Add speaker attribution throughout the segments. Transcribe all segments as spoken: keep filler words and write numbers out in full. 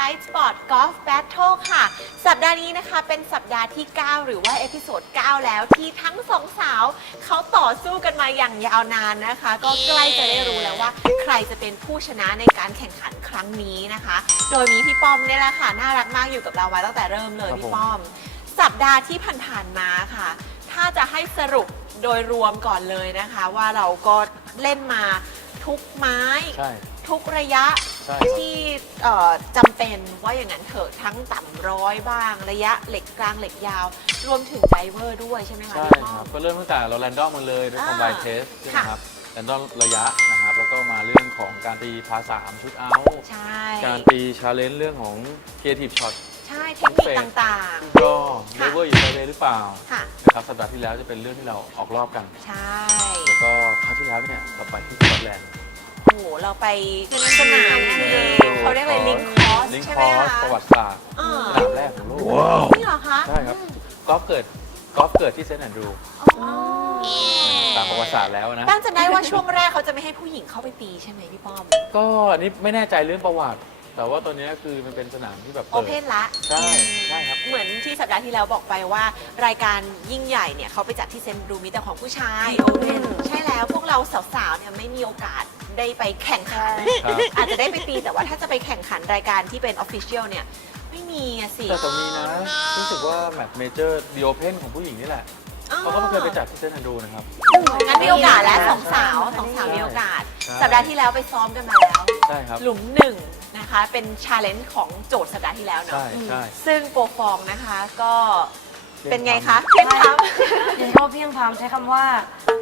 Speaker 1: Kite Sport Golf Battle ค่ะสัปดาห์นี้นะคะเป็นสัปดาห์ที่ เก้า หรือว่าเอพิโซด เก้า แล้วที่ทั้งสองสาวเขาต่อสู้กันมาอย่างยาวนานนะคะ ก็ใกล้จะได้รู้แล้วว่าใครจะเป็นผู้ชนะในการแข่งขันครั้งนี้นะคะ โดยมีพี่ป้อมเนี่ยแหละค่ะน่ารักมากอยู่กับเรามาตั้งแต่เริ่มเลยพี่ป้อมสัปดาห์ที่ผ่านๆมาค่ะถ้าจะให้สรุปโดยรวมก่อนเลยนะคะว่าเราก็เล่นมาทุกไม้ทุกระยะที่จำเป็นว่าอย่างนั้นเถอะทั้งต่ำร้อยบ้างระยะเหล็กกลางเหล็กยาวรวมถึงไดเวอร์ด้วยใช่ไหมคะ
Speaker 2: ใช่ครับก็เริ่มตั้งแต่เราแรนดอมมันเลยด้วยคอมไบเทสใช่ไหมครับแรนดอมระยะนะครับแล้วก็มาเรื่องของการตีพาสามชุดเอาท์การตีชาเลนจ์เรื่องของครีเอทีฟช็อต
Speaker 1: ใช่เทคนิคต่าง
Speaker 2: ๆก็เลเวอร์อยู่ไดเวหรือเปล่านะครับสัปดาห์ที่แล้วจะเป็นเรื่องที่เราออกรอบกัน
Speaker 1: ใช่
Speaker 2: แล้วก็คราวที่แล้วเนี่ยเราไปที่สกอตแลนด์
Speaker 1: โอ้โหเราไปสนามนั่นเองเขาเรียกอะไรลิงคอสใช่ไหมคะ
Speaker 2: ประวัติศาสตร์สนามแรกของโลก
Speaker 1: นี่เหรอคะ
Speaker 2: ใช่ครับกอล์ฟเกิดกอล์ฟเกิดที่เซนต์แอนดรูว์ตามประวัติศาสตร์แล้วนะ
Speaker 1: ตั้งจะได้ว่าช่วงแรกเขาจะไม่ให้ผู้หญิงเข้าไปตีใช่ไหมพี่ป้อม
Speaker 2: ก็นี่ไม่แน่ใจเรื่องประวัติแต่ว่าตัวนี้คือมันเป็นสนามที่แบบ
Speaker 1: โอเพนละ
Speaker 2: ใช่ใช่ครับ
Speaker 1: เหมือนที่สัปดาห์ที่แล้วบอกไปว่ารายการยิ่งใหญ่เนี่ยเขาไปจัดที่เซนต์รูมีแต่ของผู้ชายโอเพนใช่แล้วพวกเราสาวๆเนี่ยไม่มีโอกาสได้ไปแข่งขันอาจจะได้ไปตีแต่ว่าถ้าจะไปแข่งขันรายการที่เป็นออฟฟิเชียลเนี่ยไม่มีสิ
Speaker 2: แต่ตรงนี้นะรู้สึกว่าแมตช์เมเจอร์ดีโอเพนของผู้หญิงนี่แหละเขาก็ไม่เคยไปจัดที่เซนต์แอนดรูว์นะครับ
Speaker 1: งั้นมีโอกาสแล้วสองสาวสองสาวมีโอกาสสัปดาห์ที่แล้วไปซ้อมกันมาแล้ว
Speaker 2: ใช่ครับ
Speaker 1: หลุมหนึ่งนะคะเป็นชาเลนจ์ของโจทย์สัปดาห์ที่แล้วเนาะ
Speaker 2: ใช่ใช่
Speaker 1: ซึ่งโปรฟองนะคะก็เป็นไงคะเพียงพร้
Speaker 3: ำเดี๋ยวชอบเพียงพร้ำใช้คำว่า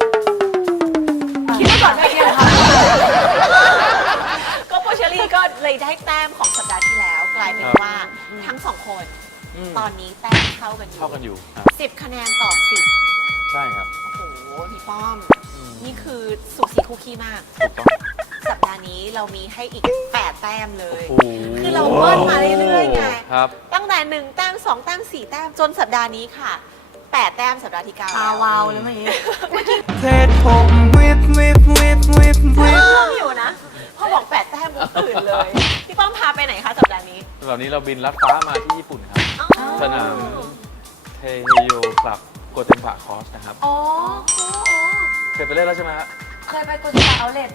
Speaker 1: คิดก่อนไม่เพียงพร้ำก็โปรเชอรี่ก็เลยได้แต้มของสัปดาห์ที่แล้วกลายเป็นว่าทั้งสองคนตอนนี้แต้มเท่ากันอยู่
Speaker 2: เท่ากันอยู่
Speaker 1: สิบคะแนนต่อสิบ
Speaker 2: ใช่ครับ
Speaker 1: โอ้โหพี่ป้อมนี่คือสุสีคู่ขี้มากสัปดาห์นี้เรามีให้อีกแปดแต้มเลยคือเราเบิ้ลมาเรื่อยๆไงตั้งแต่หนึ่งแต้มสองแต้มสี่แต้มจนสัปดาห์นี้ค่ะแปดแต้มสัปดาห์ที่เก้า
Speaker 3: แล้วว้าวเลยเมื่อกี้
Speaker 4: เพชรผมวิบวิบวิบวิบวิบ
Speaker 1: อยู่นะพอบอกแปดแต้มผมตื่นเลยพี่ป้อมพาไปไหนคะสัปดาห์นี้
Speaker 2: สัปดาห์นี้เราบินลัดฟ้ามาที่ญี่ปุ่นครับสนามเทเฮโยคลับโกเทมปะคอสนะครับ
Speaker 1: อ๋อ
Speaker 2: เคยไปเล่นแล้วใช่ไหมฮะ
Speaker 3: เคยไปโกเทมปะเอาเลท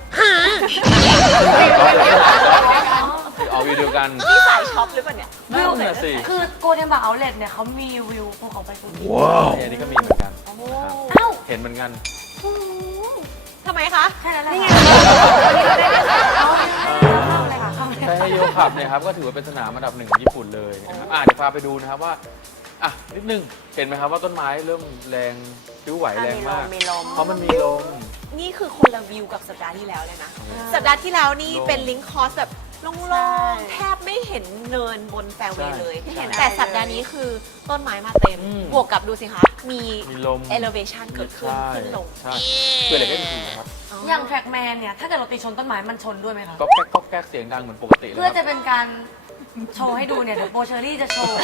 Speaker 2: เอาวิวเดียวกัน
Speaker 1: นี่สายช็อปหรือเปล่าเนี่ย
Speaker 2: วิวน่ะสิ
Speaker 3: คือโกเทมปะเอาเลทเนี่ยเขามีวิวภูเขาไฟฟูจิ
Speaker 2: ว้าวอันนี้ก็มีเหมือนกัน
Speaker 1: อ้าว
Speaker 2: เห็นเหมือนกัน
Speaker 1: ทำไมคะ
Speaker 3: แค่นั้นแหละ
Speaker 1: นี่ไง
Speaker 2: ใช่โยคับเนี่ยครับก็ถือว่าเป็นสนามอันดับหนึ่งของญี่ปุ่นเลยนะครับอ่ะเดี๋ยวพาไปดูนะครับว่าอ่ะนิดนึงเห็นไหมครับว่าต้นไม้เริ่มแรงริ้วไหวแรงมากเพราะมันมีลม
Speaker 1: นี่คือคนละวิวกับสัปดาห์ที่แล้วเลยนะสัปดาห์ที่แล้วนี่เป็นลิงค์คอร์สแบบโล่งๆแทบไม่เห็นเนินบนแฟร์เวย์เลยแต่สัปดาห์นี้คือต้นไม้มาเต็มบวกกับดูสิคะมี
Speaker 2: ลม
Speaker 1: elevation เกิดขึ้นขึ้นลง
Speaker 2: ใช่เกิดอะไรขึ้นถูกครับ
Speaker 3: อย่างแทร็กแมนเนี่ยถ้าเกิดเราตีชนต้นไม้มันชนด้วยไหมคะ
Speaker 2: ก็แก๊กก็แก๊กเสียงดังเหมือนปกติเลย
Speaker 3: เพื่อจะเป็นการโชว์ให้ดูเนี่ยเดี๋ยวโปรเชอรี่จะโชว์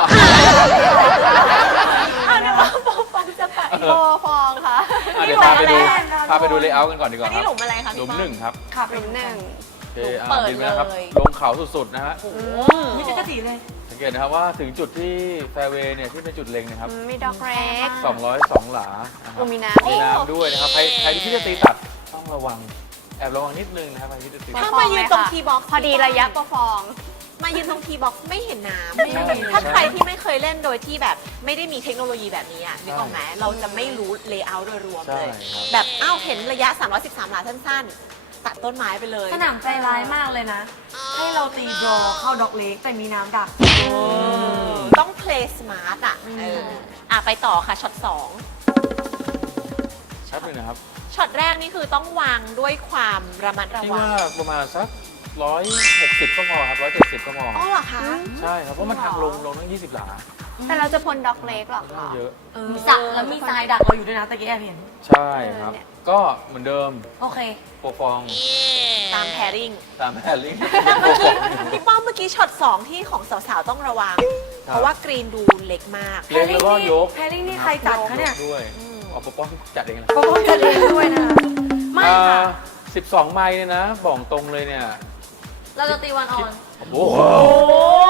Speaker 1: อันนี้ว่าโปรฟองจะไปโปรฟองค่ะ
Speaker 2: เดี๋ยวพาไปดูพาไปดูเลเยอร์กันก่อนดีกว่า
Speaker 1: อันนี้หลุมอะไรคะ
Speaker 2: หลุมหนึ่งครับ
Speaker 1: ค่ะหลุมหนึ่ง
Speaker 2: เปิดเลยครับลงเขาสุดๆนะฮะ
Speaker 3: ไม่ใช่กระสีเลย
Speaker 2: สังเกตนะครับว่าถึงจุดที่แฟร์เวย์เนี่ยที่เป็นจุดเล็งนะครับ
Speaker 1: มีดอกเล็ก
Speaker 2: สองร้อยสองหลา
Speaker 1: มีน้
Speaker 2: ำมีน้ำด้วยนะครับใครใครที่จะตีตัดต้องระวังแอบระวังนิดนึงนะครับใครที่จะตี
Speaker 1: ถ้ามายืนตรงทีบ็อกพอดีระยะโปรฟองมายืนตรงทีบ็อกไม่เห็นน้ำถ้าใครที่ไม่เคยเล่นโดยที่แบบไม่ได้มีเทคโนโลยีแบบนี้อ่ะนึกออกไหมเราจะไม่รู้เลเยอร์โดยรวมเลยแบบอ้าวเห็นระยะสามร้อยสิบสามหลาสั้นๆตัดต้นไม้ไปเลย
Speaker 3: สนามใจร้ายมากเลยนะให้เราตีดรอเข้าดอกเล็กแต่มีน้ำดัก
Speaker 1: ต้อง play smart อ่ะอ่ะไปต่อค่ะช็อตสอง
Speaker 2: ช็อตหนึ่งนะครับ
Speaker 1: ช็อตแรกนี่คือต้องวางด้วยความระมัดระวัง
Speaker 2: ที่ว่าประมาณสักร้อยหกสิบก็พอครับร้อยเจ็ดสิบก็พอ
Speaker 1: อ๋อเหรอคะ
Speaker 2: ใช่ครับเพราะมันทางลงลงตั้งยี่สิบหลา
Speaker 1: แต่เราจะพ้นด็อกเล็กหรอคะ
Speaker 2: เยอะ
Speaker 3: มีสระแล้วมีทรายดักเราอยู่ด้วยนะตะกี้แอบเห็น
Speaker 2: ใช่ครับก็เหมือนเดิม
Speaker 3: โอเค
Speaker 2: โปรฟอง
Speaker 1: ตามแพริ่ง
Speaker 2: ตามแพริ่ง
Speaker 1: พี่ป้อมเมื่อกี้ช็อตสองที่ของสาวๆต้องระวังเพราะว่ากรีนดูเล็กมาก
Speaker 2: เล็กแล้วก็ยก
Speaker 3: แพริ่งนี่ใครจัดคะเนี่ย
Speaker 2: ด้วยเอาโปรฟองจัดเองนะ
Speaker 3: โปรฟองจัดเองด้วยนะไม่ค่ะ
Speaker 2: สิบสองไมล์เนี่ยนะบอกตรงเลยเนี่ย
Speaker 3: เราจะตีวันออน
Speaker 2: โอ้โห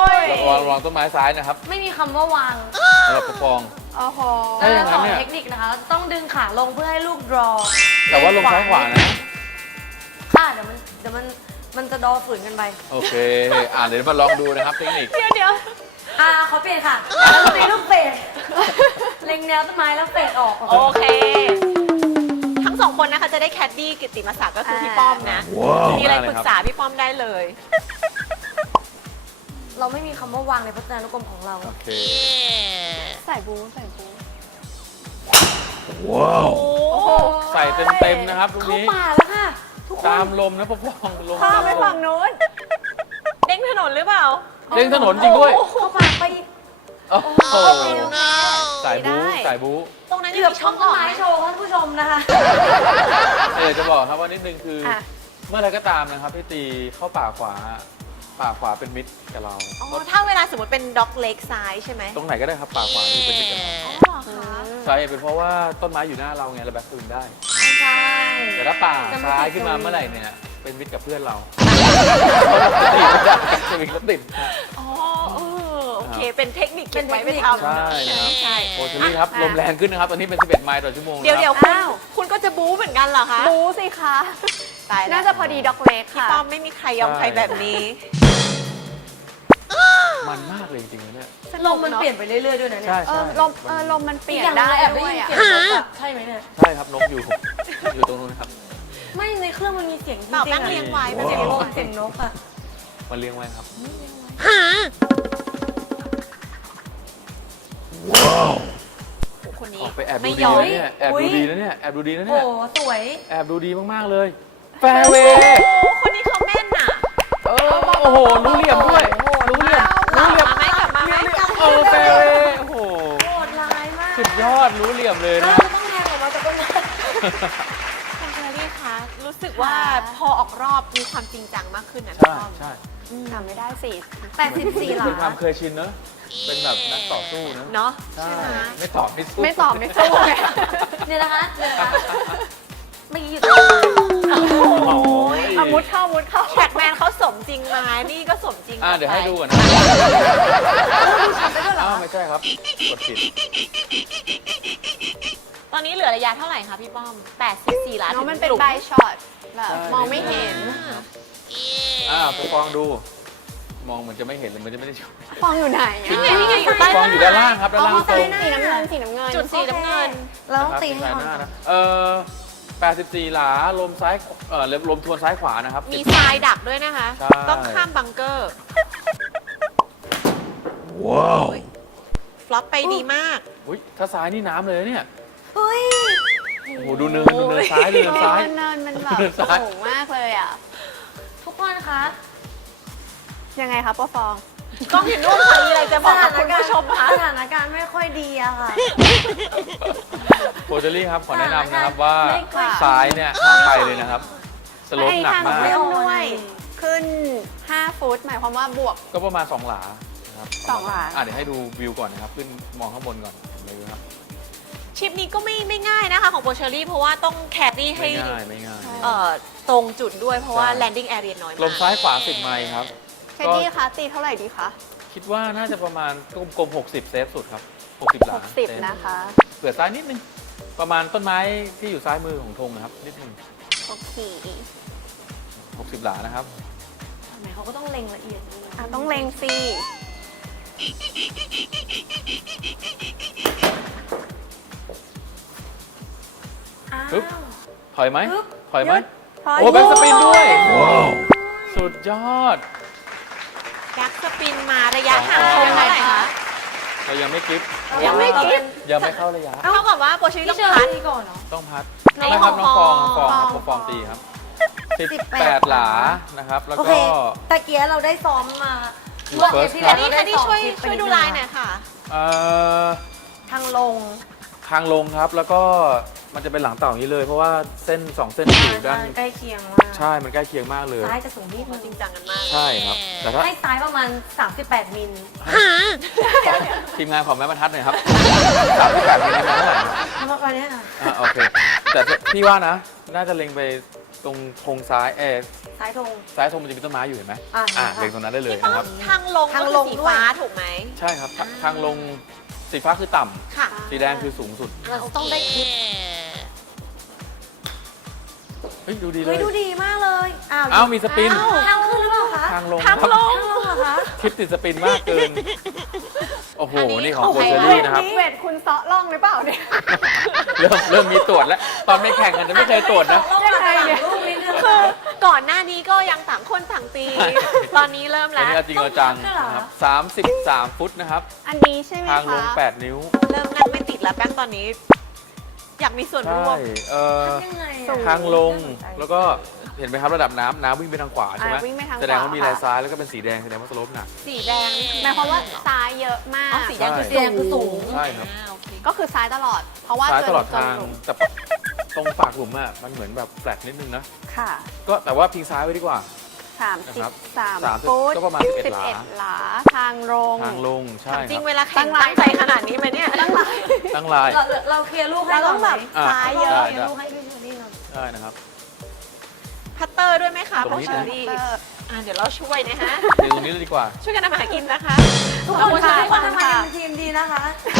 Speaker 2: องลองต้นไม้ซ้ายนะครับ
Speaker 3: ไม่มีคำว่าวาง
Speaker 2: สำหรับปกครอง
Speaker 1: โอ้โห
Speaker 2: ถ้า
Speaker 3: เรา
Speaker 2: อย่า
Speaker 3: จะ
Speaker 2: ง
Speaker 3: ส
Speaker 2: นั้
Speaker 3: อน น
Speaker 2: เนี่ย
Speaker 3: เทคนิคนะคะเราต้องดึงขาลงเพื่อให้ลูก draw
Speaker 2: แต่ว่าลงซ้ายขวานะ
Speaker 3: ค่ะเดี๋ยวมันเดี๋ยวมันมันจะดอฝืนกันไป
Speaker 2: โอเค อ่าเดี๋ยวมาลองดูนะครับเทคนิค
Speaker 1: เดี๋ยวเดี๋ยว
Speaker 3: อ่าเขาเปลี่ยนค่ะแล้วตีลูกเฟดเล็งแนวต้นไม้แล้วเฟดออก
Speaker 1: โอเค ทั้งสองคนนะคะจะได้แคดดี้กิตติมศักดิ์ก็คือพี่ป้อมนะ มีอะไรปรึกษาพี่ป้อมได้เลย
Speaker 3: เราไม่มีคำว่าวางในพจนานุกรมของเรา
Speaker 2: โอเค
Speaker 1: ใส่บูใส่บู
Speaker 2: ว้าว
Speaker 1: โอ้โห
Speaker 2: ใส่เต็มๆนะครับตรง
Speaker 3: เข้า
Speaker 2: นี้
Speaker 3: ป่าแล้วค่ะ ทุกคน
Speaker 2: ตามลมนะปกครองลม
Speaker 1: ข้า
Speaker 2: ตาม
Speaker 1: ไป
Speaker 2: ล
Speaker 1: ฝั่
Speaker 2: ม
Speaker 1: งนู้น เด้งถนนหรือเปล่า
Speaker 2: เล่นถนนจริงด้วย
Speaker 3: เข้าป่าไปอีก
Speaker 2: โอ้โห
Speaker 3: โอเคโอเค
Speaker 2: สายบู๊
Speaker 1: ได้
Speaker 2: สายบู๊
Speaker 1: ตรงนั้น
Speaker 3: เกือบ
Speaker 1: มี
Speaker 3: ช่
Speaker 1: ช่
Speaker 3: อ
Speaker 1: อง ง
Speaker 3: ต้
Speaker 1: อน อก
Speaker 3: ไม้
Speaker 1: ไหม
Speaker 3: โชว์ท่านผู้ชมนะคะ
Speaker 2: เออจะบอกครับว่านิดนึงคืออ
Speaker 1: อ่ะ
Speaker 2: เมื่อไรก็ตามนะครับที่ตีเข้าป่าขวา ป่าขวาเป็นมิตรกับเรา
Speaker 1: อ๋อถ้าเวลาสมมติเป็นด็อกเล็กซ้ายใช่ไหม
Speaker 2: ตรงไหนก็ได้ครับป่าขวาคือเป็นมิตรกับเรา
Speaker 1: อ๋อเหรอคะ
Speaker 2: ใช่เป็นเพราะว่าต้นไม้อยู่หน้าเราไงเราแบกคืนได้
Speaker 3: ใช่
Speaker 2: แต่ถ้าป่า
Speaker 3: จะไม่
Speaker 2: ซ้าย
Speaker 3: ติด
Speaker 2: ขึ้นมา
Speaker 3: สวิง
Speaker 2: เมื่อไหร่เนี่ยเป็นมิตรกับเพื่อนเราตีไม่ได้สวิงแล้วติด
Speaker 1: อ๋อเออโอเค เป็นเทคนิคเก็บไว้ไป
Speaker 3: เป็นเทคนิค
Speaker 1: ทำ
Speaker 2: ใช่นะครับ
Speaker 1: ใช่
Speaker 2: โอเชอรี่ครับ
Speaker 1: อ่ะ
Speaker 2: ลมแรงขึ้นนะครับตอนนี้เป็นสิบเอ็ดไมล์ต่อชั่วโมง
Speaker 1: เดี๋ยว
Speaker 2: แล้
Speaker 1: เดี๋ยวคุณคุณก็จะบู๊เหมือนกันเหรอคะ
Speaker 5: บูสิคะ
Speaker 1: ตายแล้ว
Speaker 5: น่าจะพอดีด็อกเล็ก
Speaker 1: พี่
Speaker 5: ค่ะ
Speaker 1: ป้อมไม่มีใครยอมใครแบบนี้
Speaker 2: มันมากเลยจริงๆเนี่ย
Speaker 3: ลมมันเปลี่ยนไปเรื่อยๆด้วยนะเนี่ย
Speaker 2: ใช่
Speaker 5: เอ
Speaker 2: ใช่
Speaker 5: อลมเออลมมันเปลี่ยน
Speaker 3: อีกอาง
Speaker 5: ได้
Speaker 3: แอบได้
Speaker 5: ด้วย
Speaker 3: ยิน
Speaker 5: อ่ะ
Speaker 3: เสียงนกอะใช่ไหมเนี่ย
Speaker 2: ใช่ครับนกอยู่ อยู่ตรงนู้นนะครับ
Speaker 3: ไม่ในเครื่องมันมีเสียงจริง
Speaker 1: เปล่า
Speaker 3: ๆ
Speaker 1: ตั้ง
Speaker 3: อะ
Speaker 1: เรียงไว้
Speaker 3: เสียงนกเสียงนกอะ
Speaker 2: มาเลี้ยงไว้ครับ
Speaker 1: คนนี้
Speaker 2: ออกไปแอบดู
Speaker 1: ไม่
Speaker 2: ดี
Speaker 1: ยอม
Speaker 2: นะเนี่ยแอบดูดีนะเนี่ยแอบดูดีนะ
Speaker 3: โอ้
Speaker 2: เนี่ย
Speaker 3: โหสวย
Speaker 2: แอบดูดีมากๆเลยแฟร์เวย์
Speaker 1: โอ้คนนี้เขาแม่นอ่ะ
Speaker 2: เออโอ้โหรู้เหลี่ยมด้วยรู้เหลี่ยม
Speaker 1: กลั
Speaker 2: รู้
Speaker 1: บ
Speaker 2: เหลี่ยม
Speaker 1: มาไหมกลับมาไหม
Speaker 2: เออแฟร์เวย์โอ้โห
Speaker 3: โหดร้ายมาก
Speaker 2: สุดยอดรู้เหลี่ยมเลย
Speaker 3: แล้ว
Speaker 2: นะ
Speaker 3: เราต้องแทงออกมาจากต้นไม้
Speaker 1: คุณเชอรี่คะรู้สึกว่าพอออกรอบมีความจริงจังมากขึ้นนะพี่
Speaker 2: ใช่
Speaker 1: ป้อม
Speaker 2: ใช่
Speaker 5: ทำไม่ได้สิ
Speaker 3: แปดสิบสี่หลา
Speaker 2: เป็นความเคยชินเนอะเป็นแบบนักต่อสู้เนอะ
Speaker 1: เนาะ
Speaker 2: ใช่
Speaker 1: ใช่ไหม
Speaker 2: ไม่ตอบไม่สู้
Speaker 5: ไม่ตอบไม่สู้ไง
Speaker 3: เดี๋ยวนะคะเดี๋ยวนะคะเมื่อกี้อยู่ตรง
Speaker 2: โอ้ย
Speaker 5: เอามุดเข้ามุดเข้า
Speaker 1: แท็กแมนเขาสมจริงไหมนี่ก็สมจริง
Speaker 2: อ่ะเดี๋ยวให้ดูก่อนนะอ้าวไม่ใช่ครับกดผิด
Speaker 1: ตอนนี้เหลือระยะเท่าไหร่คะพี่ป้อมแปดสิบสี่ล้าน
Speaker 5: น้องมันเป็น
Speaker 1: ถึงหลุ
Speaker 5: ใบช็อตแบบมองไม่เห็น
Speaker 2: อ่าไปฟองดู มองเหมือนจะไม่เห็นเลยมันจะไม่ได้ชม
Speaker 5: ฟองอยู่ไหนอ่ะ
Speaker 1: นี่ไงนี่ไงอยู่ใต้
Speaker 2: ฟองอยู่ด้านล่างครับด้านล่างตรง
Speaker 5: สีน้ำเงินสีน้ำเงิน
Speaker 1: จุดสีน้ำเงิน
Speaker 3: แล้ว
Speaker 2: นะครับ
Speaker 3: ตี
Speaker 2: ที่
Speaker 3: ให้
Speaker 2: สาย
Speaker 3: อ่อน
Speaker 2: หน้านะเอ่อแปดสิบสี่หลาลมซ้ายเอ่อลมทวนซ้ายขวานะครับ
Speaker 1: มีทรายดักด้วยนะคะ
Speaker 2: ใช่
Speaker 1: ต้องข้ามบังเกอร์
Speaker 2: ว้าว
Speaker 1: ฟลอปไปดีมาก
Speaker 2: อุ้ยถ้าซ้ายนี่น้ำเลยนะเนี่ย
Speaker 3: เฮ้ย
Speaker 2: โอ้โหดูเนินดูเนินซ้ายดูเนินซ้าย
Speaker 5: เนินมันแบบ
Speaker 2: เนินซ้าย
Speaker 5: สูงมากเลยอ่ะ
Speaker 3: ทุกคนคะ
Speaker 5: ยังไงคะป้าฟอง
Speaker 1: กล้องอยู่นู่นค่ะมีอะไรจะบอกกับคุณผู้ชมคะ
Speaker 3: สถานการณ์ไม่ค่อยดีอะค่ะ
Speaker 2: โพเจอรี่ครับขอแนะนำนะครับว่า
Speaker 3: ไม่ค่ะ
Speaker 2: ซ้ายเนี่ยห้ามไปเลยนะครับ สโลปหนัก
Speaker 5: ให้ทาง
Speaker 2: มาก
Speaker 5: เพิ่มด้วย ขึ้น ห้า ฟุต หมายความว่าบวก
Speaker 2: ก็ประมาณสองหลานะครับ
Speaker 5: สองหลา
Speaker 2: อ่ะเดี๋ยวให้ดูวิวก่อนนะครับ ขึ้นมองข้างบนก่อนเลยครับ
Speaker 1: ชิปนี้ก็ไม่ไม่ง่ายนะคะของโบเชอรี่เพราะว่าต้องแคดดี้ให้
Speaker 2: ไม่ง่ายไม่ง่าย
Speaker 1: เอ่อตรงจุดด้วยเพราะว่า
Speaker 2: ใช่
Speaker 1: landing area น้อย
Speaker 2: ล
Speaker 1: มาม ก
Speaker 2: ซ้ายขวาสิบไมล์ครับ
Speaker 5: แคดดี้คะตีเท่าไหร่ดีคะ
Speaker 2: คิดว่าน่าจะประมาณกลมๆหกสิบเซฟสุดครับหกสิบหลา
Speaker 5: หกสิบ
Speaker 2: เซฟ
Speaker 5: นะคะ
Speaker 2: เผื่อซ้ายนิดนึง ประมาณต้นไม้ที่อยู่ซ้ายมือของธงนะครับ นิดนึง
Speaker 5: โอเค
Speaker 2: หกสิบหลานะครับ
Speaker 3: ทำไมเขาก็ต้องเล็งละเอียดด้วย
Speaker 5: อ่ะต้องเล็งสิ
Speaker 3: อ้าว
Speaker 2: ปึ๊บ ถอยไหม
Speaker 3: ปึ๊บ
Speaker 2: ถอยไหม
Speaker 3: ยึด
Speaker 5: ถอย
Speaker 2: โอ้แบ็กสปินด้วย สุดยอด
Speaker 1: แบ็กสปินมาระยะห่าง
Speaker 2: อ๋อ
Speaker 1: เท่าไหร่คะ
Speaker 2: เรายังไม่กิฟต์
Speaker 1: ยังไม่กิฟต์
Speaker 2: ยังไม่เข้าระยะ
Speaker 1: เท่ากับว่าโบเชอรี่
Speaker 3: พี่
Speaker 1: ต้อง
Speaker 3: เชอ
Speaker 1: พัด
Speaker 3: รี่ก่อนเหรอ
Speaker 2: ต้องพัด
Speaker 1: ใน
Speaker 2: ไม่ครับ
Speaker 1: ข
Speaker 2: น้
Speaker 1: อ
Speaker 2: อง งฟอง
Speaker 1: ฟ
Speaker 2: ฟ
Speaker 1: อ
Speaker 2: อง งครับฟองตีครับสิบ
Speaker 3: สิบ
Speaker 2: แป
Speaker 3: แป
Speaker 2: ด
Speaker 3: ด
Speaker 2: หลานะครับ แล้ว
Speaker 3: โอ
Speaker 2: ก็
Speaker 3: เคตะเกียเราได้ซ้อมมา
Speaker 2: อยู่
Speaker 3: ว่า
Speaker 2: first
Speaker 3: ที่
Speaker 1: แค
Speaker 3: แล้
Speaker 1: ด
Speaker 3: ว
Speaker 1: ดี้
Speaker 3: เรา
Speaker 1: แค
Speaker 3: ได้
Speaker 1: ดดี้
Speaker 3: ซ้อม
Speaker 1: ช่วย
Speaker 3: คลิปไป
Speaker 1: ช่วยดู
Speaker 3: นินึง
Speaker 1: ลายหน่อยค่ะ
Speaker 2: เอ่อ
Speaker 3: ทางลง
Speaker 2: ทางลงครับ แล้วก็มันจะเป็นหลังเต่าอย่างนี้เลย เพราะว่าเส้นสองเส้นที่อยู่ด้าน
Speaker 3: ใกล้เคียงมาก
Speaker 2: ใช่ มันใกล้เคียงมากเลย
Speaker 3: ซ้ายจะสูงนิดนึ
Speaker 1: มัน
Speaker 3: ง
Speaker 1: จริงจังกันมาก
Speaker 2: ใช่ครับ แต่ถ้า
Speaker 3: ให้ซ้ายประมาณ สามสิบแปด มิล
Speaker 2: ทีมงานขอแม่บรรทัดหน่อยครับสามสิบแปดมิลลิเมตรเท่าไหร่ครับ
Speaker 3: ทำประมาณเนี้ยค่ะ
Speaker 2: อ่ะโอเค แต่พี่ว่านะ น่าจะเล็งไปตตรงธงซ้ายเออ
Speaker 3: สายธง
Speaker 2: ซ้ายธงมันจะมีต้นไม้อยู่เห็นไหม
Speaker 3: อ่า
Speaker 2: อ่า
Speaker 3: เห็นค่ะ
Speaker 2: เล็งตรงนั้นได้เลย
Speaker 1: พี่ป้อ
Speaker 2: นะครับ
Speaker 1: มทางลง
Speaker 3: ทาง
Speaker 1: ก็
Speaker 3: ล
Speaker 1: คือง สีฟ้า
Speaker 3: ด้วย
Speaker 1: ถูกไหม
Speaker 2: ใช่ครับทา
Speaker 1: อ่า
Speaker 2: ทางลงสีฟ้าคือต่ำ
Speaker 1: ค่ะ
Speaker 2: สีแดงคือสูงสุด
Speaker 3: เราต้องได้คลิป
Speaker 2: เฮ้ยดูดีเล
Speaker 3: เฮ้ย
Speaker 2: ย
Speaker 3: ดูดีมากเลย อ้าว
Speaker 2: อ้าวมีสปิน
Speaker 3: อ้าวทางขึ้นหรือเปล่าคะ
Speaker 2: ทางลง
Speaker 1: ทาง
Speaker 2: ครับ
Speaker 1: ลง
Speaker 3: ทางลงเหรอคะ
Speaker 2: คลิปติดสปินมากเกิน โอ้โห
Speaker 1: อันนี้
Speaker 2: นี่ของ
Speaker 1: โอ้
Speaker 2: โบ
Speaker 1: โห
Speaker 2: เชอรี่นะครับ
Speaker 5: เวทคุณเซาะล่องหรือเปล่าเนี่ย
Speaker 2: เริ่มเริ่มมีตรวจแล้ว ตอนไม่แข่งกันจะไม่เคยตรวจนะ
Speaker 3: ต้องมาหลังลูกนิดนึง
Speaker 1: คือก่อนหน้านี้ก็ยังต่างคนต่างตี ตอนนี้เริ่ม
Speaker 2: อัน
Speaker 1: แล้ว
Speaker 2: นี้เอาจริงเอาจัง
Speaker 3: ต้องพักด้วยเหรอ
Speaker 2: นะครับสามสิบสามฟุตนะครับ
Speaker 5: อันนี้ใช่ไหม
Speaker 2: ทางลง
Speaker 5: คะ
Speaker 2: แปดนิ้ว
Speaker 1: เริ่มนั่งไม่ติดแล้วแป้งตอนนี้ อยากมีส่วน
Speaker 2: ใช่
Speaker 1: ร่วม
Speaker 2: เอ่อ
Speaker 3: ยังไง
Speaker 5: สู
Speaker 3: อะ
Speaker 5: ง
Speaker 2: ทางลง แล้วก็เห็นไหมครับระดับน้ำน้ำวิ่งไปทางขวาใช่ไหม
Speaker 5: อ่าวิ่งไปทางขวา
Speaker 2: แสดงว่ามีลายซ้ายแล้วก็เป็นสีแดงแสดงว่าสโลปหนัก
Speaker 1: สีแดงนี่คือ
Speaker 5: หมายความว่าซ้ายเยอะมาก
Speaker 1: อ๋อสีแดงคือ
Speaker 2: ใช่
Speaker 3: สีแดงคือสูง
Speaker 2: ใช่ครับ
Speaker 1: อ่าโอเค
Speaker 5: ก็คือซ้ายตลอด เพราะว่า
Speaker 2: ซ้าย
Speaker 5: จน
Speaker 2: ตลอด
Speaker 5: จน
Speaker 2: ทาง
Speaker 5: หลุม
Speaker 2: แต่ตรงปากหลุมอะมันเหมือนแบบแฟลตนิดนึงนะ
Speaker 5: ค่ะ
Speaker 2: ก็แต่ว่าพิงซ้ายไว้ดีกว่า
Speaker 5: สามสิบ
Speaker 2: นะครับ
Speaker 5: สาม
Speaker 2: สามสิบ
Speaker 5: ฟุต
Speaker 2: ก็ประมาณสิบเอ็ดหลา
Speaker 5: หลา ทางลง
Speaker 2: ทางลงใช่
Speaker 1: ถามจริง
Speaker 2: ค
Speaker 1: เว
Speaker 2: รับ
Speaker 1: ลาแข่ง
Speaker 5: ตั้งลาย
Speaker 1: ตั้งใจขนาดนี้ไหมเนี่ยตั้งลาย
Speaker 2: ตั้งลาย
Speaker 3: เราเราเคลียร์ลูกให้
Speaker 5: เรา
Speaker 3: ก่
Speaker 5: ต้
Speaker 3: อ
Speaker 5: อน งแบบ
Speaker 2: อ่ะ
Speaker 5: ซ้ายเยอะ
Speaker 2: ได้
Speaker 3: เคลียร์ลูกให้พี่เชอรี่หน่อย
Speaker 2: ได้นะครับ
Speaker 1: พัตเตอร์ด้วยไหมคะ
Speaker 2: ตรงนี้
Speaker 1: โปรเชอรี่อ่าเดี๋ยวเราช่วยนะฮะ
Speaker 2: เดี๋ยวตรงนี้เลยดีกว่า
Speaker 1: ช่วยกันทำมาหากินนะคะ
Speaker 3: ทุก
Speaker 1: เรา
Speaker 3: คน
Speaker 1: ช่วย
Speaker 3: ค่ะ
Speaker 1: ทุกคน
Speaker 3: ทำ
Speaker 1: ทำ
Speaker 3: ไม
Speaker 1: มา
Speaker 3: เป็นทีมดีนะคะ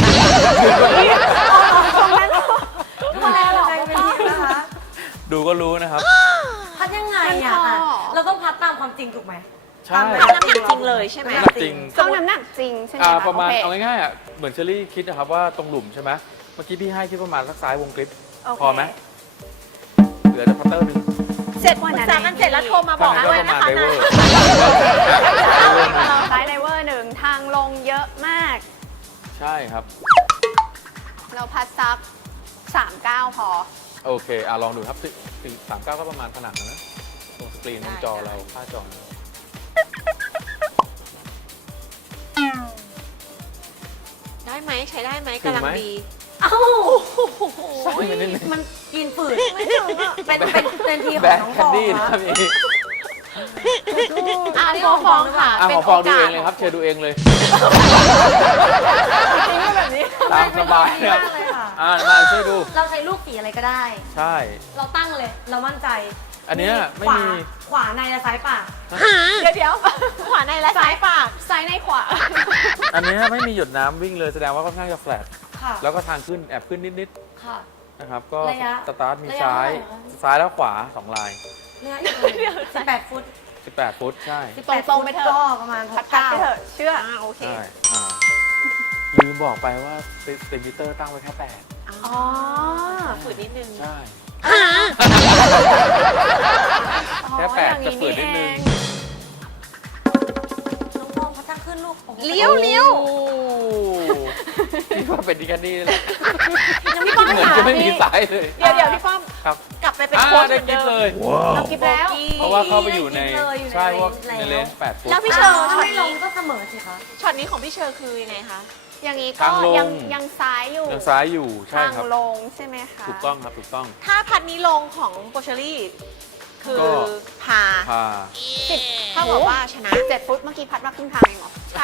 Speaker 5: ตรงนั้น
Speaker 3: ทุกคนหรอกเป็นทีมนะคะ
Speaker 2: ดูก็รู้นะครับ
Speaker 3: พัดยังไงอ่ะ
Speaker 5: มันพอ
Speaker 3: เราต้องพัดตามความจริงถูกไหม
Speaker 2: ใช่
Speaker 1: เอาน้ำหนักจริงเลยใช่ไหม
Speaker 2: น้ำหนักจริง
Speaker 5: เข้าน้ำหนักจริงใช่ไหม
Speaker 2: อ่า
Speaker 5: คะ
Speaker 2: ประมาณ
Speaker 5: โอเค
Speaker 2: เอาง่ายๆอ่ะเหมือนเชอรี่คิดนะครับว่าตรงหลุมใช่ไหมเมื่อกี้พี่ให้คิดประมาณสักซ้ายวงกลิป
Speaker 5: โอเค
Speaker 2: พอไหมเหลือแต่พัตเตอร์หนึง
Speaker 1: เสร็จปรึกษากันเสร็จแล้วโทรมาบอก
Speaker 2: ทาง
Speaker 1: ด้วย
Speaker 2: ก็
Speaker 1: นะ
Speaker 2: ประมาณ
Speaker 1: คะ
Speaker 2: ไดเว
Speaker 1: นะ
Speaker 2: อร์
Speaker 5: ซ้ายไดเวอร์หนึ่งทางลงเยอะมาก
Speaker 2: ใช่ครับ
Speaker 5: เราพัดซักสามเก้าพอ
Speaker 2: โอเคอ่ะลองดูครับถึงสามเก้าก็ประมาณผนังนะตรงสกรีนตรงจอเราค่าจอ
Speaker 1: ได้ไหมใช้ได้ไหมกำลังดี
Speaker 3: เอ้า
Speaker 2: ใช่ไปนิดนึง
Speaker 3: มันกินฝืดไม่ถึงอ่ะเป็นเป็นเป็นทีมข
Speaker 2: แบ็
Speaker 3: อง
Speaker 2: ค
Speaker 3: น้อง
Speaker 2: แค
Speaker 3: ฟ
Speaker 2: น
Speaker 3: อง
Speaker 2: ดี้
Speaker 3: เหร
Speaker 2: นะ
Speaker 3: อ
Speaker 2: พี่
Speaker 1: อ่าพี่ฟองค่ะ
Speaker 2: อ่ะ
Speaker 1: เป็
Speaker 2: ข
Speaker 1: น
Speaker 2: อฟองดู
Speaker 1: โกาส
Speaker 2: เองเลยครับเชิญดูเองเลย
Speaker 5: จริงก็แบบนี้
Speaker 2: ตามสบาย
Speaker 3: ดี
Speaker 2: ครับ
Speaker 3: มากเลยค่ะ
Speaker 2: อ่ามาช่วยดู
Speaker 3: เราใช้ลูกสีอะไรก็ได้
Speaker 2: ใช่
Speaker 3: เราตั้งเลย เรามั่นใจ
Speaker 2: อันเนี้ยไม่
Speaker 3: ขวา
Speaker 2: มี
Speaker 3: ขวาในและซ้ายปาก
Speaker 5: เดี๋ยวเดี๋ยว
Speaker 1: ขวาในและซ้ายปาก
Speaker 5: ซ้ายในขวา
Speaker 2: อันเนี้ยไม่มีหยดน้ำวิ่งเลยแสดงว่าค่อนข้างจะแฟลต
Speaker 3: ค่ะ
Speaker 2: แล้วก็ทางขึ้นแอบขึ้นนิด
Speaker 3: ค่ะ
Speaker 2: ๆนะครับ ก็
Speaker 3: ระยะ
Speaker 2: สตาร์ทมี
Speaker 3: ระยะ
Speaker 2: ซ้าย
Speaker 3: เท่าไหร่คะ
Speaker 2: ซ้ายแล้วขวาสองลาย
Speaker 3: เนี่ยอยู่สิบแปดฟุต
Speaker 2: สิบแปดฟุตใช่
Speaker 3: สิบแปด
Speaker 5: ตรงๆไปเถอะ
Speaker 3: ก็ประมาณห
Speaker 5: พัด
Speaker 3: ก
Speaker 5: พัด
Speaker 3: เก้า
Speaker 5: ไปเถอะเชื่อ
Speaker 1: อ่าโอเค
Speaker 2: ใช่อ่าลืมบอกไปว่าเซนติเตอร์ตั้งไว้แค่แปด
Speaker 5: อ๋อ
Speaker 1: ฝืดนิดนึง
Speaker 2: ใช่
Speaker 5: อ๋อ
Speaker 2: แค่แปด
Speaker 5: อย่าง
Speaker 2: จะฝืนนิดนึง
Speaker 5: เอง
Speaker 3: น้องฟองพัดทางขึ้นลูกโอ้โห
Speaker 1: เลี้ยวเลี้ยว
Speaker 2: โอ้นี่ว่าเป็นดีแค่นี้เลย
Speaker 1: ยังพี่ป้อม
Speaker 2: เหมือน
Speaker 1: ถาม
Speaker 2: จะไม่มีสายเลย
Speaker 1: เดี๋ยวเดี๋ยวพี่ป้อม
Speaker 2: ครับ
Speaker 1: กลับไปเป็น
Speaker 2: อ่า
Speaker 1: โค้ชเห
Speaker 2: ได้
Speaker 1: มือน
Speaker 2: กิ
Speaker 1: เดิ
Speaker 2: ฟ
Speaker 1: ม
Speaker 2: เลย
Speaker 5: เราคิดแล้ว
Speaker 2: เพราะว่าเข้าไปอยู่ใน
Speaker 3: ได้กิฟเลยอยู่ใน
Speaker 2: ใช่เพราะว่า
Speaker 3: เลน
Speaker 2: ในเลนส์แปดฟุต
Speaker 1: แล้วพี่
Speaker 3: พี่
Speaker 1: เช
Speaker 3: เช
Speaker 1: อ
Speaker 3: อ
Speaker 1: ร์
Speaker 3: ร์ถ้า
Speaker 1: ช็อต
Speaker 3: ไม่ลง
Speaker 1: นี้
Speaker 3: ก็เสมอสิคะ
Speaker 1: ช็อตนี้ของพี่เชอร์คือยังไงคะ
Speaker 5: อย่างนี้ก็
Speaker 2: ทางลง
Speaker 5: ยังยังซ้ายอยู่
Speaker 2: ยังซ้ายอยู่ใช่
Speaker 5: ทาง
Speaker 2: ครับ
Speaker 5: ลงใช่ไหมคะ
Speaker 2: ถูกต้องครับถูกต้อง
Speaker 1: ถ้าพัดนี้ลงของโปรเชอรี่ คือ
Speaker 2: ก็
Speaker 1: พา
Speaker 2: พา
Speaker 1: สิบเท่ากับว่าชนะ
Speaker 5: เจ็ดฟุตเมื่อกี้พัดมาครึ่งทางเองเหรอ
Speaker 1: ใช่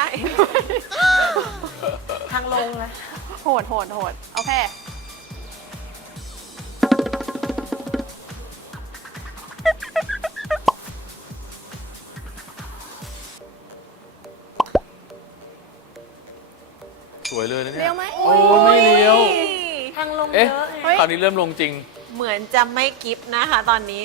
Speaker 3: ทางลงนะ
Speaker 5: โหดโหดโหดโอเค
Speaker 2: สวยเลยนะเนี่ย
Speaker 5: เลี้ยวไหม
Speaker 2: โอ้ไม่เลี้ยว
Speaker 3: ทางลง
Speaker 2: เอ๊ะ
Speaker 3: เยอะไง
Speaker 2: คราวนี้เริ่มลงจริง
Speaker 1: เหมือนจะไม่กิฟต์นะคะตอนนี้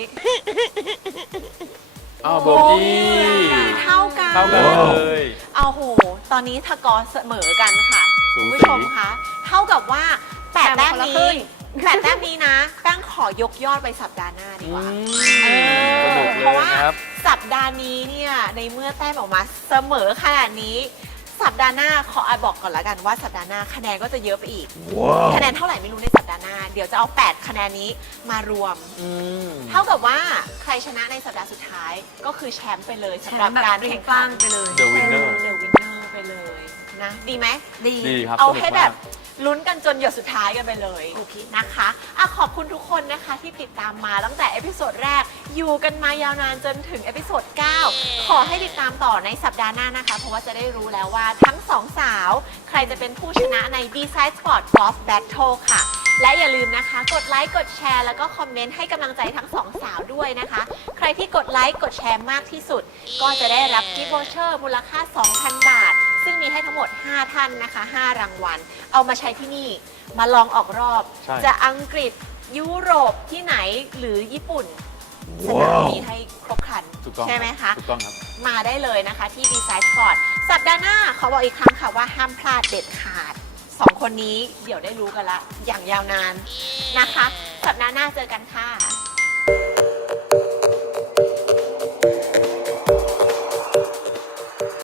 Speaker 2: อ้าวโบกี้
Speaker 1: เท่ากัน
Speaker 2: เท่ากันเลย
Speaker 1: เอาโห ตอนนี้ทกอร์เสมอกันค่ะ
Speaker 2: สูสี
Speaker 1: คุณผู้ชมคะ เท่ากับว่าแปด
Speaker 5: แต้
Speaker 1: แต้
Speaker 5: ม
Speaker 1: ม
Speaker 5: คนละค
Speaker 1: นี้
Speaker 5: รึ่ง
Speaker 1: แปดแต้มนี้นะแป้งขอยกยอดไปสัปดาห์หน้าดีกว่า เออ
Speaker 2: สนุก
Speaker 1: เพ
Speaker 2: เล
Speaker 1: ราะ
Speaker 2: ย
Speaker 1: ว่า
Speaker 2: นะครับ
Speaker 1: สัปดาห์นี้เนี่ยในเมื่อแต้มออกมาเสมอขนาดนี้ สัปดาห์หน้าขออาบอกก่อนละกันว่าสัปดาห์หน้าคะแนนก็จะเยอะไปอีก คะแนนเท่าไหร่ไม่รู้ในสัปดาห์หน้า เดี๋ยวจะเอาแปดคะแนนนี้มารวม
Speaker 2: อืม
Speaker 1: เท่ากับว่าใครชนะในสัปดาห์สุดท้ายก็คือแชมป์ไปเลย
Speaker 3: แช
Speaker 1: สำหรับ
Speaker 3: มป์แบบ
Speaker 1: การ
Speaker 3: เปรี้
Speaker 1: แข่
Speaker 3: ย
Speaker 1: ง
Speaker 3: งป
Speaker 1: ขั
Speaker 3: ร้าน งไปเลย
Speaker 2: The winner
Speaker 1: เดอะวินเนอร์ไปเลยนะดีไหม
Speaker 3: ดี
Speaker 2: ดีครับ
Speaker 1: เอา
Speaker 2: สนุก
Speaker 1: ให้
Speaker 2: มก
Speaker 1: แบบลุ้นกันจนหยดสุดท้ายกันไปเลย
Speaker 3: โอเค
Speaker 1: นะคะอ่ะขอบคุณทุกคนนะคะที่ติดตามมาตั้งแต่เอพิโซดแรกอยู่กันมายาวนานจนถึงเอพิโซดเก้าขออให้ติดตามต่อในสัปดาห์หน้านะคะ เพราะว่าจะได้รู้แล้วว่าทั้งสองสาวใครจะเป็นผู้ชนะใน B-Side Sport Golf Battle ค่ะ และอย่าลืมนะคะ กดไลค์ กดแชร์ แล้วก็คอมเมนต์ให้กำลังใจทั้งสองสาวด้วยนะคะ ใครที่กดไลค์ กดแชร์มากที่สุด ก็จะได้รับกิฟต์วอเชอร์มูลค่า สองพัน บาท ซึ่งมีให้ทั้งหมด ห้า ท่านนะคะ ห้า รางวัล เอามาใช้ที่นี่ มาลองออกรอบ
Speaker 2: ใช่
Speaker 1: จะอังกฤษ ยุโรปที่ไหนหรือญี่ปุ่นสนามนี้ให้ครบครัน
Speaker 2: ถูกต้อง
Speaker 1: ใช่ไหมคะ
Speaker 2: ถูกต้องครับ
Speaker 1: มาได้เลยนะคะที่ B-Side Sport สัปดาห์หน้าขอบอกอีกครั้งค่ะว่าห้ามพลาดเด็ดขาดสองคนนี้เดี๋ยวได้รู้กันละอย่างยาวนานนะคะ สัปดาห์หน้าเจอกันค่ะ